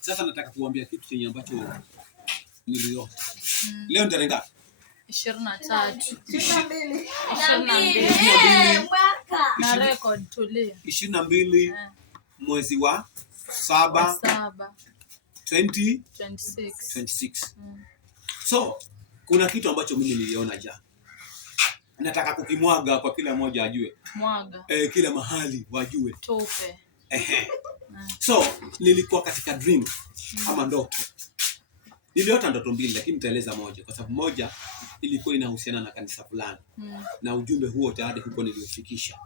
Sasa nataka kuambia kitu chenye ambacho niliota. Leo tarehe ngapi? 23. 22. Na record tulia. 22 mwezi wa 7 2026. So, kuna kitu ambacho mimi niliona jana. Nataka kukimwaga kwa kila mmoja ajue. Mwaga. Kila mahali wajue. Tope. So, nilikuwa katika dream ama ndoto. Niliota ndoto mbili lakini nitaeleza moja kwa sababu moja ilikuwa inahusiana na kanisa fulani. Na ujumbe huo tayari huko niliufikisha.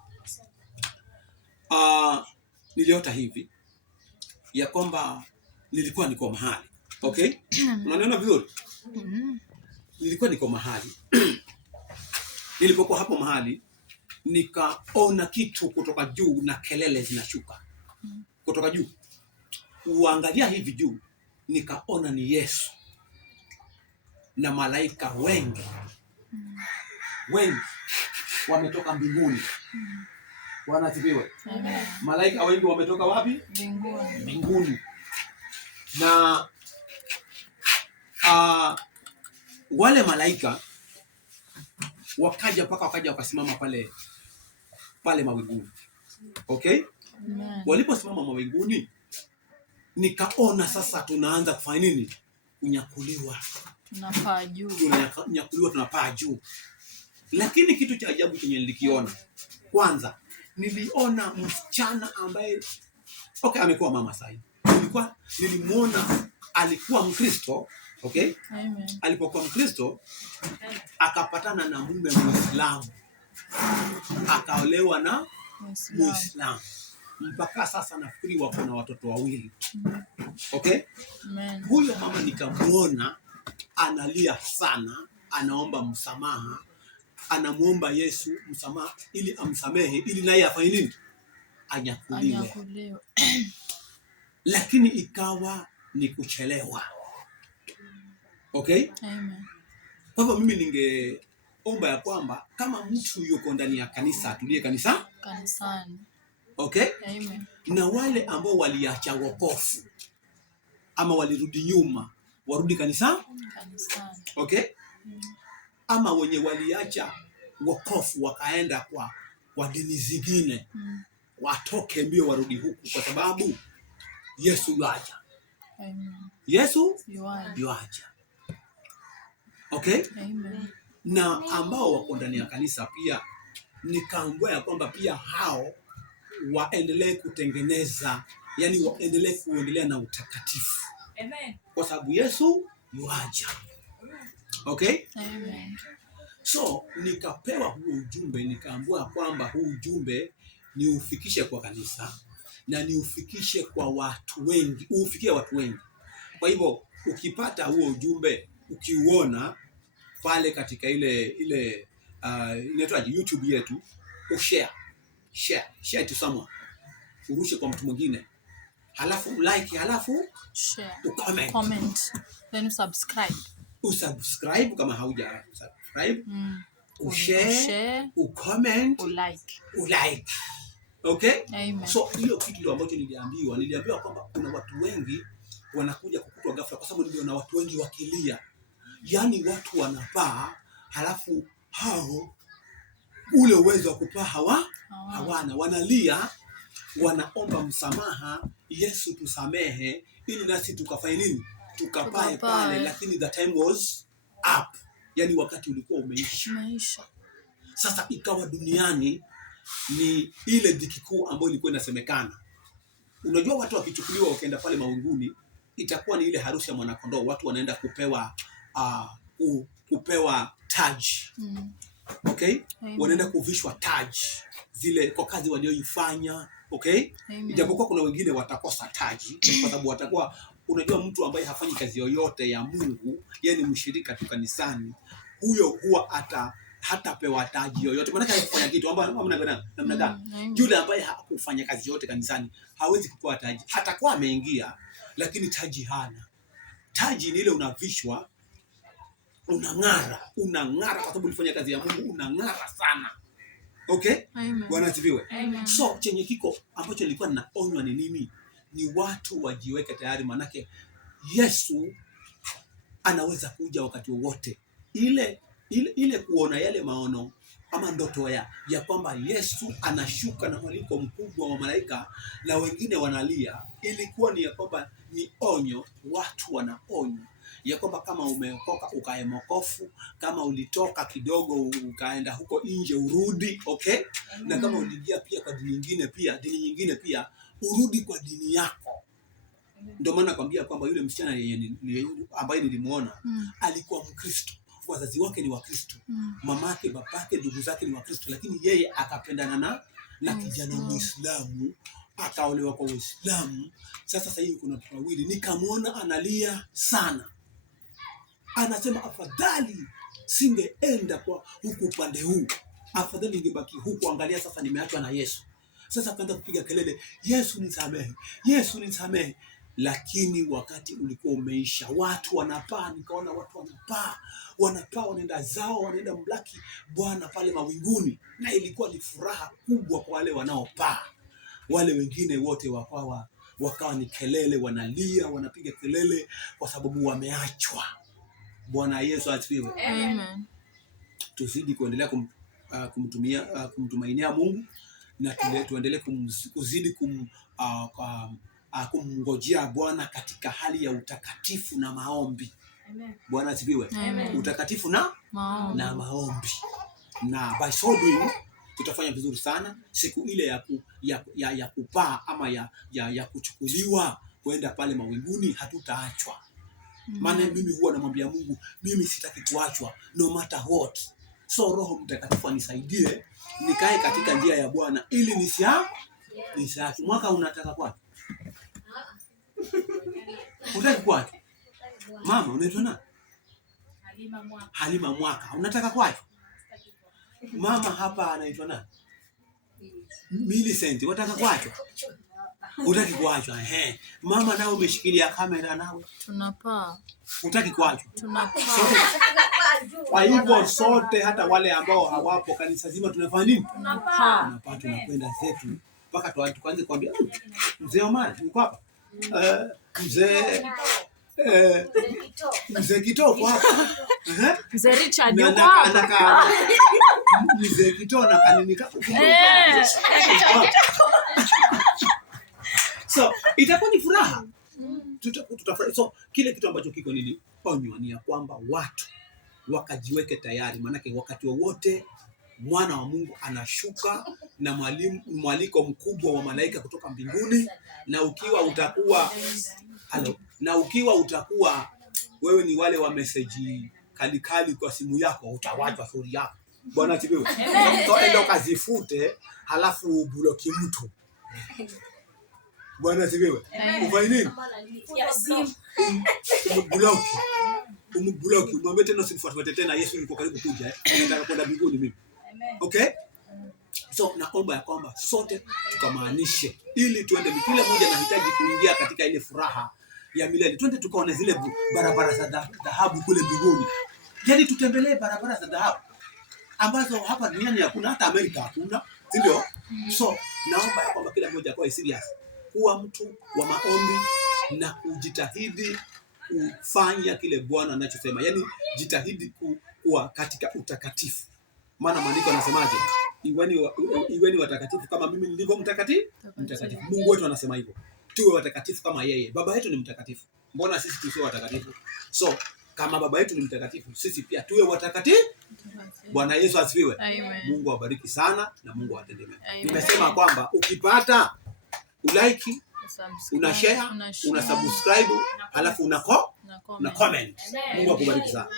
Niliota hivi ya kwamba nilikuwa niko mahali. Okay? Unaniona vizuri? Nilikuwa niko mahali. Nilipokuwa hapo mahali nikaona kitu kutoka juu na kelele zinashuka. Kutoka juu. Uangalia hivi juu nikaona ni Yesu na malaika wengi wametoka mbinguni. Wanasifiwe. Malaika wengi wametoka wapi? Mbinguni. Na wale malaika wakaja wakasimama pale mawinguni. Okay? Waliposimama mawinguni nikaona sasa tunaanza kufanya nini? Kunyakuliwa. Tunapaa juu. Tunapaa juu. Lakini kitu cha ajabu chenye nilikiona. Kwanza, niliona msichana ambaye amekuwa mama sasa. Nilimuona alikuwa Mkristo, okay? Amen. Alipokuwa Mkristo akapatana na mume Muislamu. Akaolewa na Muislamu. Mpaka sasa nafikiri wako na watoto wawili. Okay? Amen. Huyo mama nikamuona analia sana, anaomba msamaha, anamuomba Yesu msamaha ili amsamehe ili naye afanye nini? Anyakuliwe. Lakini ikawa ni kuchelewa. Okay? Amen. Kwa hivyo mimi ningeomba ya kwamba kama mtu yuko ndani ya kanisa atulie kanisani. Okay? Amen. Na wale ambao waliacha wokovu ama walirudi nyuma warudi kanisani. Okay? Ama wenye waliacha wokovu wakaenda kwa dini zingine watoke mbio warudi huku kwa sababu Yesu yuaja. Amen. Yesu yuaja. Okay? Amen. Na ambao wako ndani ya kanisa pia nikaambiwa ya kwamba pia hao waendelee kutengeneza, yani kuendelea na utakatifu. Amen. Kwa sababu Yesu yuaja. Okay? Amen. So, nikapewa huu ujumbe, nikaambiwa kwamba huu ujumbe ni ufikishe kwa kanisa na ni ufikishe kwa watu wengi, ufikie watu wengi. Kwa hivyo, ukipata huo ujumbe, ukiuona pale katika ile inaitwaje YouTube yetu, share to someone. Urushe kwa mtu mwingine. Halafu like, halafu share. Comment. Then subscribe. Usubscribe kama hauja subscribe. Ushare, ucomment, ulike. Okay? Amen. So hiyo kitu ambacho niliambiwa kwamba kuna watu wengi wanakuja kukutwa ghafla kwa sababu niliona watu wengi wakilia. Yaani watu wanapaa halafu hao ule uwezo wa kupaa hawana, wanalia, wanaomba msamaha, Yesu tusamehe ili nasi tukafanye nini? Tukapae pale, lakini the time was up. Yaani wakati ulikuwa umeisha. Sasa ikawa duniani ni ile dhiki kuu ambayo ilikuwa inasemekana. Unajua watu wakichukuliwa wakaenda pale mawinguni itakuwa ni ile harusi ya mwanakondoo, watu wanaenda kupewa taji. Okay? Wanaenda kuvishwa taji zile kwa kazi walioifanya. Okay? Ijapokuwa kuna wengine watakosa taji kwa sababu watakuwa, unajua mtu ambaye hafanyi kazi yoyote ya Mungu, yeye ni mshirika tu kanisani, huyo huwa hatapewa taji yoyote. Maana kufanya kitu ambacho namna gani? Yule ambaye hakufanya kazi yote kanisani hawezi kupewa taji. Atakuwa ameingia lakini taji hana. Taji ni ile unavishwa, unang'ara kwa sababu ulifanya kazi ya Mungu, unang'ara sana. Okay? Amen. Bwana asifiwe. So chenye kiko ambacho nilikuwa ninaonywa ni nini? ni watu wajiweke tayari, manake Yesu anaweza kuja wakati wowote. Ile kuona yale maono ama ndoto ya kwamba Yesu anashuka na mwaliko mkubwa wa malaika na wengine wanalia, ilikuwa ni ya kwamba ni onyo, watu wanaonywa ya kwamba kama umeokoka ukae mokofu, kama ulitoka kidogo ukaenda huko nje urudi, okay? Na kama uliingia pia kwa dini nyingine pia urudi kwa dini yako. Ndio maana nakwambia kwamba yule msichana ambaye nilimuona alikuwa Mkristo, wazazi wake ni Wakristo, mamake, babake, ndugu zake ni Wakristo, lakini yeye akapendana na kijana Muislamu, akaolewa kwa Uislamu. Sasa hivi kuna watu wawili, nikamwona analia sana, anasema afadhali singeenda kwa huku upande huu, afadhali ningebaki huku, angalia sasa nimeachwa na Yesu. Sasa akaanza kupiga kelele, Yesu nisamehe, Yesu nisamehe. Lakini wakati ulikuwa umeisha, watu wanapaa, nikaona watu wanapaa wanaenda zao, wanaenda mlaki Bwana pale mawinguni, na ilikuwa ni furaha kubwa kwa wale wanaopaa. Wale wengine wote wakawa ni kelele, wanalia, wanapiga kelele kwa sababu wameachwa. Bwana Yesu asifiwe. Amen. Tuzidi kuendelea kumtumainia Mungu, na tuendelee kuzidi kumngojea Bwana katika hali ya utakatifu na maombi. Amen. Bwana asifiwe. Utakatifu na maombi. Na by so doing tutafanya vizuri sana siku ile ya kupaa ama ya kuchukuliwa kwenda pale mawinguni, hatutaachwa. Maana mimi huwa namwambia Mungu, mimi sitaki kuachwa no matter what. So Roho Mtakatifu anisaidie nikae katika njia ya Bwana ili nisiachwe. Mwaka unataka kwaje? Unataka kwaje? Mama, unaitwa nani? Halima Mwaka. Unataka kwaje? Mama hapa anaitwa nani? Millicent. Unataka kwaje? Utaki kuachwa. Mama nao umeshikilia kamera nawe. Tunapaa. Utaki kuachwa. Tunapaa. Kwa hivyo sote, hata wale ambao hawapo kanisa zima, tunafanya nini? Tunapaa. Tunakwenda zetu mpaka tuanze kuambia mzee Omar yuko hapa. Mzee Kitoko hapa. Mzee Richard yuko hapa. Mzee Kitoko na kanini kako. So, itakuwa ni furaha. Tutafurahi. So, kile kitu ambacho kiko nini? Onyo ni ya kwamba watu wakajiweke tayari, manake wakati wowote mwana wa Mungu anashuka na mwaliko mkubwa wa malaika kutoka mbinguni, na ukiwa utakuwa wewe ni wale wa message kali kwa simu yako, utawachwa stori yako. Bwana asifiwe. So enda ukazifute, halafu ubloki mtu. Bwana asifiwe. Ufanye nini? Umubloki, mwambie tena usinifuate tena, Yesu yuko karibu kuja, nataka kwenda mbinguni mimi. Okay? So naomba ya kwamba sote tukamaanishe ili tuende, kila mmoja anahitaji kuingia katika ile furaha ya milele. Twende tukaone zile barabara za dhahabu kule mbinguni. Yaani tutembelee barabara za dhahabu ambazo hapa duniani hakuna, hata Amerika hakuna, si ndio? So naomba ya kwamba kila mmoja akae serious, kuwa mtu wa maombi na kujitahidi kufanya kile Bwana anachosema. Yaani jitahidi kuwa katika utakatifu. Maana maandiko yanasemaje? Iweni watakatifu kama mimi nilivyo mtakatifu. Mungu wetu anasema hivyo. Tuwe watakatifu kama yeye. Baba yetu ni mtakatifu. Mbona sisi tusiwe watakatifu? So, kama baba yetu ni mtakatifu, sisi pia tuwe watakatifu. Bwana Yesu asifiwe. Mungu awabariki sana na Mungu awatende mema. Nimesema kwamba ukipata ulike, una share, una subscribe, halafu una comment. Mungu akubariki sana.